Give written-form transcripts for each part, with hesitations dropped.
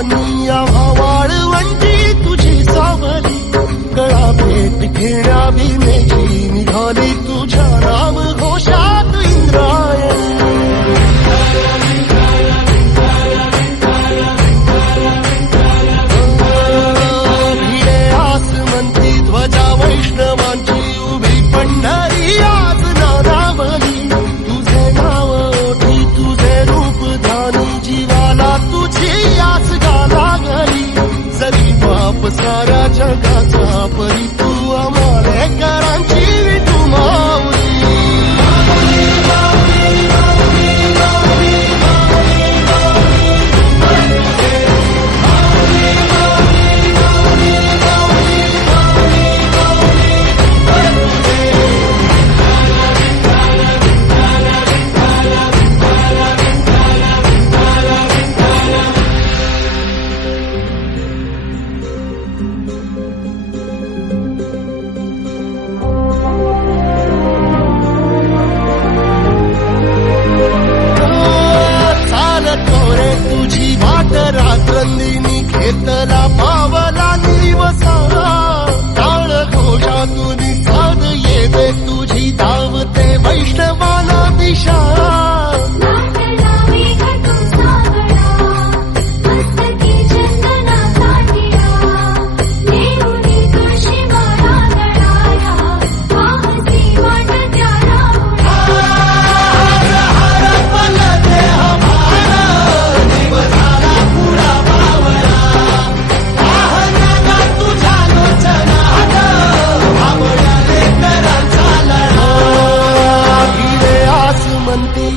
देवानी आम्हा वाळवंटी तुझी सावली गळा भेट घेण्या भीमेची निघाली तुझ्या नाम घोषात इंद्रायणी भिडे आसमंती ध्वजा वैष्णवांची उभी पंढरी आज नादावली तुझे नाव ओठी तुझे रूप ध्यानी जीवाला तुझी आस लागली जरी बाप साऱ्या जगाचा परी तू आम्हालेकरांची विठू माऊली तुझी वाट रात्रंदिनी घेतला पावला निवसा टाळ घोषातून साध येते तुझी धावते वैष्णवाला दिशा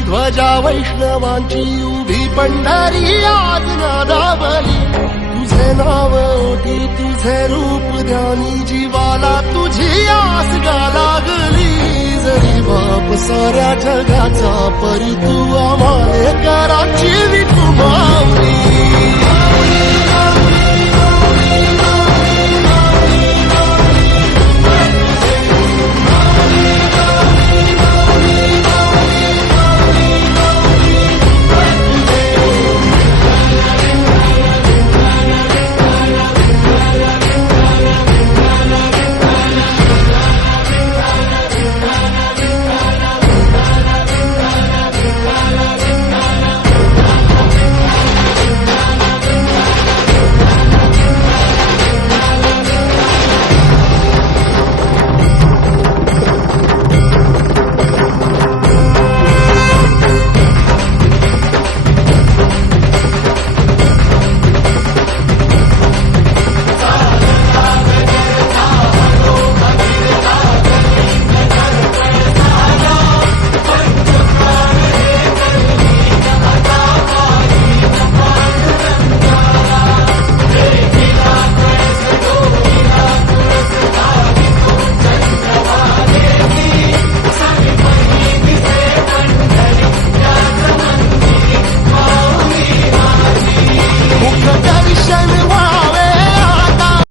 ध्वजा वैष्णवांची उभी पंढरी आज नादावली तुझे नाव ओठी तुझे रूप ध्यानी जीवाला तुझी आस लागली जरी बाप साऱ्या जगाचा परी तू आम्हालेकरांची